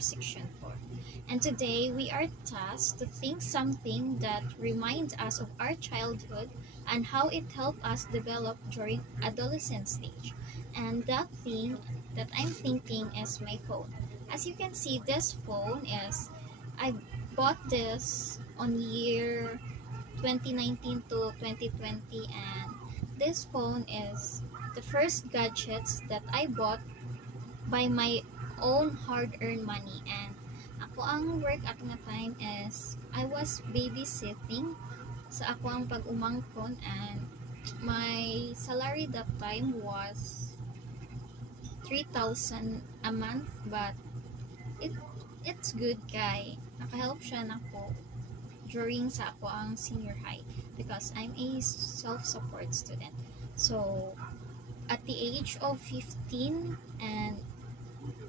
section 4. And today we are tasked to think something that reminds us of our childhood and how it helped us develop during adolescent stage. And that thing that I'm thinking is my phone. As you can see, this phone is, I bought this on year 2019 to 2020, and this phone is the first gadgets that I bought by my own hard-earned money. And ako ang work at nga time is I was babysitting sa ako ang pag-umangkon, and my salary that time was 3,000 a month, but it it's good kay nakahelp siya nako during sa ako ang senior high because I'm a self-support student. So at the age of 15, and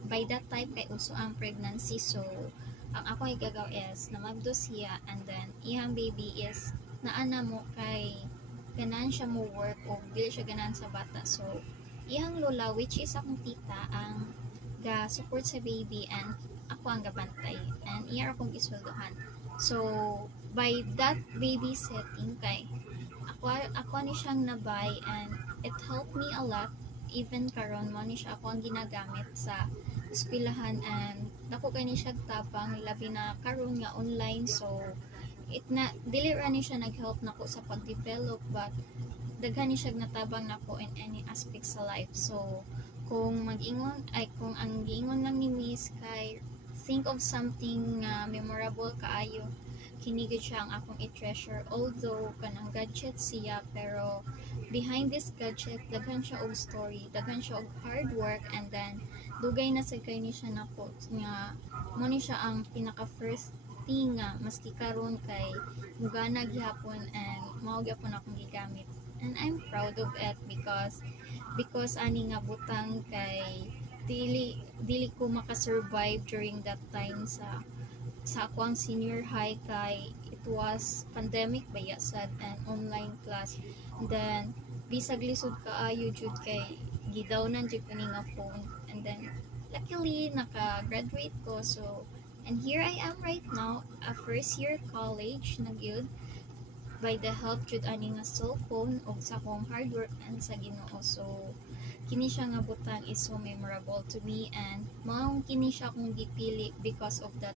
by that time kay uso ang pregnancy, so ang ako ay gagaw is namagdo siya, and then iyang baby is naana mo kay ganan siya mo work o dili siya ganan sa bata, so iyang lola, which is akong tita, ang ga support sa baby and ako ang gabantay, and iya akong isweldohan. So by that baby setting kay ako ni siyang nabay, and it helped me a lot. Even karon mo ni siya ako ang ginagamit sa eskwelahan, and dako kani siya tapang labi na karon nga online, so it na dili ra ni siya nag-help nako sa pag-develop, but daghan ni siya natabang nako in any aspect sa life. So kung mag-ingon ay kung ang giingon lang ni Miss kay think of something memorable kaayo, kini gid siya ang akong i-treasure. Although kanang gadget siya, pero behind this gadget daghan siya og story, daghan siya og hard work, and then dugay na sa kay ni siya nako nga mo ni siya ang pinaka first thing nga maski karon kay mugana gyapon, and mao gyapon akong gigamit, and I'm proud of it because ani nga butang kay dili ko makasurvive during that time sa ako ang senior high kay it was pandemic baya sad and online class. And then bisag lisod kaayo jud kay gidawnan jud ko ni nga phone, and then luckily naka-graduate ko. So and here I am right now, a first year college na gyud by the help jud ani nga cellphone og sa akong hard work and sa Ginoo. So kini siya nga butang is so memorable to me, and mao kini siya akong gipili because of that